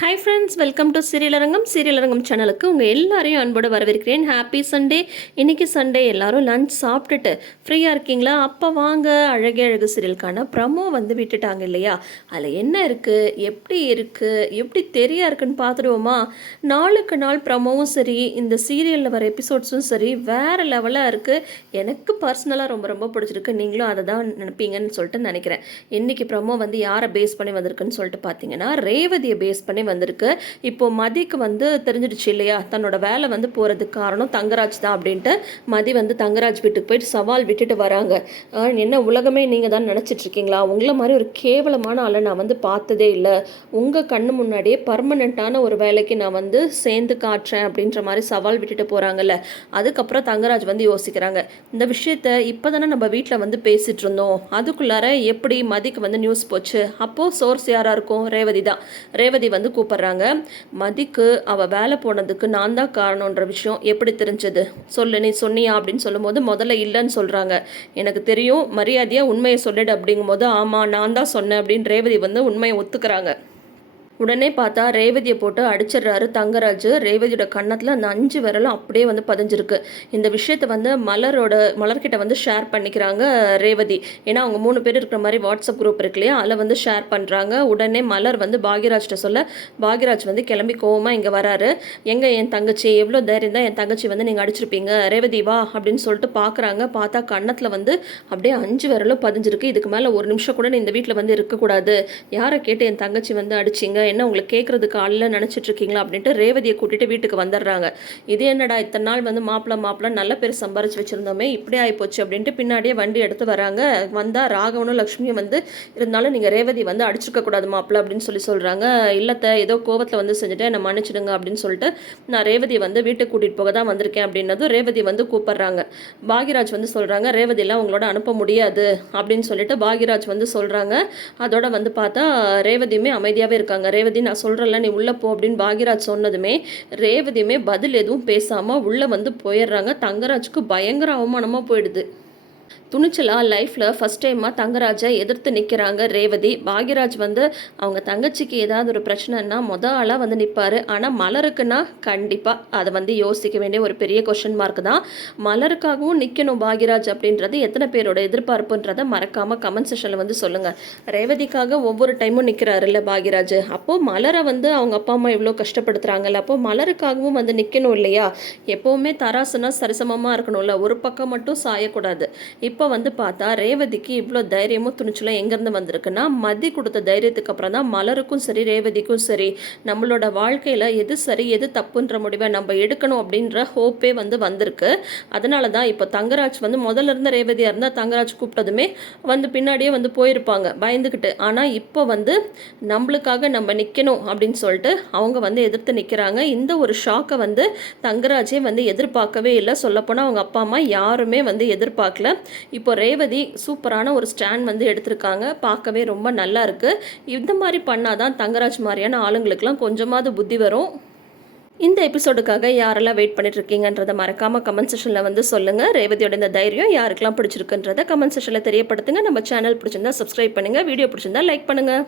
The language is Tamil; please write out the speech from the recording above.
ஹாய் ஃப்ரெண்ட்ஸ், வெல்கம் டு சீரியலரங்கம் சேனலுக்கு உங்கள் எல்லாரையும் அன்போடு வரவேற்கிறேன். Happy Sunday. இன்றைக்கி சண்டே எல்லோரும் லஞ்ச் சாப்பிட்டுட்டு ஃப்ரீயாக இருக்கீங்களா? அப்போ வாங்க, அழகே அழகு சீரியலுக்கான ப்ரமோ வந்து விட்டுட்டாங்க இல்லையா? அதில் என்ன இருக்குது, எப்படி தெரியா இருக்குன்னு பார்த்துடுவோமா? நாளுக்கு நாள் ப்ரமோவும் சரி, இந்த சீரியலில் வர எபிசோட்ஸும் சரி, வேறு லெவலாக இருக்குது. எனக்கு பர்சனலாக ரொம்ப ரொம்ப பிடிச்சிருக்கு. நீங்களும் அதை தான் நினைப்பீங்கன்னு சொல்லிட்டு நினைக்கிறேன். இன்றைக்கி ப்ரமோ வந்து யாரை பேஸ் பண்ணி வந்திருக்குன்னு சொல்லிட்டு பார்த்தீங்கன்னா, ரேவதியை பேஸ் பண்ணி வந்திருக்கு. இப்போ மதிக்கு வந்து தெரிஞ்சிடுச்சு இல்லையா, தன்னோட வேலை வந்து போகிறதுக்கு காரணம் தங்கராஜ் தான் அப்படின்ட்டு மதி வந்து தங்கராஜ் வீட்டுக்கு போயிட்டு சவால் விட்டுட்டு வராங்க. என்ன உலகமே நீங்கள் தான் நினச்சிட்டு இருக்கீங்களா? உங்களை மாதிரி ஒரு கேவலமான ஆளை நான் வந்து பார்த்ததே இல்லை. உங்கள் கண்ணு முன்னாடியே பர்மனெண்ட்டான ஒரு வேலைக்கு நான் வந்து சேர்ந்து காட்டுறேன் அப்படின்ற மாதிரி சவால் விட்டுட்டு போகிறாங்கல்ல. அதுக்கப்புறம் தங்கராஜ் வந்து யோசிக்கிறாங்க, இந்த விஷயத்த இப்போ தானே நம்ம வீட்டில் வந்து பேசிகிட்டு இருந்தோம், அதுக்குள்ளார எப்படி மதிக்கு வந்து நியூஸ் போச்சு? அப்போது சோர்ஸ் யாராக இருக்கும்? ரேவதி தான். ரேவதி வந்து கூப்பிட்றாங்க. மதிக்கு அவள் வேலை போனதுக்கு நான் தான் காரணன்ற விஷயம் எப்படி தெரிஞ்சது சொல்லு, நீ சொன்னியா அப்படின்னு சொல்லும்போது முதல்ல இல்லைன்னு சொல்கிறாங்க. எனக்கு தெரியும், மரியாதையாக உண்மையை சொல்லிடு அப்படிங்கும்போது ஆமாம் நான் தான் சொன்னேன் அப்படின்னு ரேவதி வந்து உண்மையை ஒத்துக்கிறாங்க. உடனே பார்த்தா ரேவதியை போட்டு அடிச்சிடுறாரு தங்கராஜ். ரேவதியோட கன்னத்தில் அந்த 5 விரலும் அப்படியே வந்து பதிஞ்சிருக்கு. இந்த விஷயத்தை வந்து மலர்கிட்ட வந்து ஷேர் பண்ணிக்கிறாங்க ரேவதி. ஏன்னா அவங்க 3 பேர் இருக்கிற மாதிரி வாட்ஸ்அப் குரூப் இருக்கு இல்லையா, அதில் வந்து ஷேர் பண்ணுறாங்க. உடனே மலர் வந்து பாக்யராஜ்கிட்ட சொல்ல, பாக்யராஜ் வந்து கிளம்பி கோவமாக இங்கே வராரு. எங்கே என் தங்கச்சி, எவ்வளோ தைரியம் தான் என் தங்கச்சி வந்து நீங்கள் அடிச்சிருப்பீங்க, ரேவதி வா அப்படின்னு சொல்லிட்டு பார்க்குறாங்க. பார்த்தா கன்னத்தில் வந்து அப்படியே 5 விரலும் பதிஞ்சிருக்கு. இதுக்கு மேலே ஒரு நிமிஷம் கூட இந்த வீட்டில் வந்து இருக்கக்கூடாது. யாரை கேட்டு என் தங்கச்சி வந்து அடிச்சிங்க, என்ன உங்களுக்கு கேட்குறதுக்கு ஆளில் நினச்சிட்ருக்கீங்களா அப்படின்ட்டு ரேவதியை கூட்டிகிட்டு வீட்டுக்கு வந்துடுறாங்க. இது என்னடா இத்தனை நாள் வந்து மாப்பிள்ள நல்ல பேர் சம்பாரிச்சு வச்சுருந்தோமே, இப்படி ஆகிப்போச்சு அப்படின்ட்டு பின்னாடியே வண்டி எடுத்து வராங்க. வந்தால் ராகவனும் லக்ஷ்மியும் வந்து இருந்தாலும் நீங்கள் ரேவதி வந்து அடிச்சிருக்கக்கூடாது மாப்பிள்ள அப்படின்னு சொல்கிறாங்க. இல்லத்தை ஏதோ கோவத்தில் வந்து செஞ்சுட்டேன், என்னை மன்னிச்சிடுங்க அப்படின்னு சொல்லிட்டு நான் ரேவதியை வந்து வீட்டுக்கு கூட்டிகிட்டு போக தான் வந்திருக்கேன் அப்படின்னதும் ரேவதி வந்து கூப்பிட்றாங்க. பாக்யராஜ் வந்து சொல்கிறாங்க, ரேவதியெல்லாம் உங்களோட அனுப்ப முடியாது அப்படின்னு சொல்லிட்டு பாக்யராஜ் வந்து சொல்கிறாங்க. அதோட வந்து பார்த்தா ரேவதியுமே அமைதியாகவே இருக்காங்க. ரேவதி நான் சொல்கிறேன்ல நீ உள்ளே போ அப்படின்னு பாக்யராஜ் சொன்னதுமே ரேவதியுமே பதில் எதுவும் பேசாமல் உள்ளே வந்து போயிடுறாங்க. தங்கராஜுக்கு பயங்கர அவமானமாக போயிடுது. துணிச்சலாக லைஃப்பில் ஃபஸ்ட் டைமாக தங்கராஜை எதிர்த்து நிற்கிறாங்க ரேவதி. பாக்யராஜ் வந்து அவங்க தங்கச்சிக்கு ஏதாவது ஒரு பிரச்சனைனா ஆளாக வந்து நிற்பார். ஆனால் மலருக்குன்னா கண்டிப்பாக அதை வந்து யோசிக்க வேண்டிய ஒரு பெரிய கொஷின் மார்க் தான். மலருக்காகவும் நிற்கணும் பாக்யராஜ் அப்படின்றது எத்தனை பேரோட எதிர்பார்ப்புன்றதை மறக்காமல் கமெண்ட் செஷனில் வந்து சொல்லுங்கள். ரேவதிக்காக ஒவ்வொரு டைமும் நிற்கிறாருல்ல பாக்யராஜ், அப்போது மலரை வந்து அவங்க அப்பா அம்மா இவ்வளோ கஷ்டப்படுத்துகிறாங்கல்ல, அப்போது மலருக்காகவும் வந்து நிற்கணும் இல்லையா? எப்போவுமே தராசுனா சரிசமமாக இருக்கணும்ல, ஒரு பக்கம் மட்டும் சாயக்கூடாது. இப்போ வந்து பார்த்தா ரேவதிக்கு இவ்வளோ தைரியமும் துணிச்சலும் எங்கேருந்து வந்திருக்குன்னா, மதி கொடுத்த தைரியத்துக்கு அப்புறம் தான் மலருக்கும் சரி ரேவதிக்கும் சரி நம்மளோட வாழ்க்கையில் எது சரி எது தப்புன்ற முடிவை நம்ம எடுக்கணும் அப்படின்ற ஹோப்பே வந்து வந்திருக்கு. அதனால தான் இப்போ தங்கராஜ் வந்து முதல்ல இருந்த ரேவதியாக இருந்தால் தங்கராஜ் கூப்பிட்டதுமே வந்து பின்னாடியே வந்து போயிருப்பாங்க பயந்துக்கிட்டு. ஆனால் இப்போ வந்து நம்மளுக்காக நம்ம நிற்கணும் அப்படின்னு சொல்லிட்டு அவங்க வந்து எதிர்த்து நிற்கிறாங்க. இந்த ஒரு ஷாக்கை வந்து தங்கராஜே வந்து எதிர்பார்க்கவே இல்லை. சொல்லப்போனால் அவங்க அப்பா அம்மா யாருமே வந்து எதிர்பார்க்கல. இப்போ ரேவதி சூப்பரான ஒரு ஸ்டாண்ட் வந்து எடுத்திருக்காங்க. பார்க்கவே ரொம்ப நல்லா இருக்குது. இந்த மாதிரி பண்ணாதான் தங்கராஜ் மாதிரியான ஆளுங்களுக்கெல்லாம் கொஞ்சமாவது புத்தி வரும். இந்த எபிசோடுக்காக யாரெல்லாம் வெயிட் பண்ணிட்டு இருக்கீங்கன்றதை மறக்காமல் கமெண்ட் செஷனில் வந்து சொல்லுங்கள். ரேவதியோட இந்த தைரியம் யாருக்கெல்லாம் பிடிச்சிருக்குன்றதை கமெண்ட் செஷனில் தெரியப்படுத்துங்க. நம்ம சேனல் பிடிச்சிருந்தா சப்ஸ்கிரைப் பண்ணுங்கள். வீடியோ பிடிச்சிருந்தா லைக் பண்ணுங்கள்.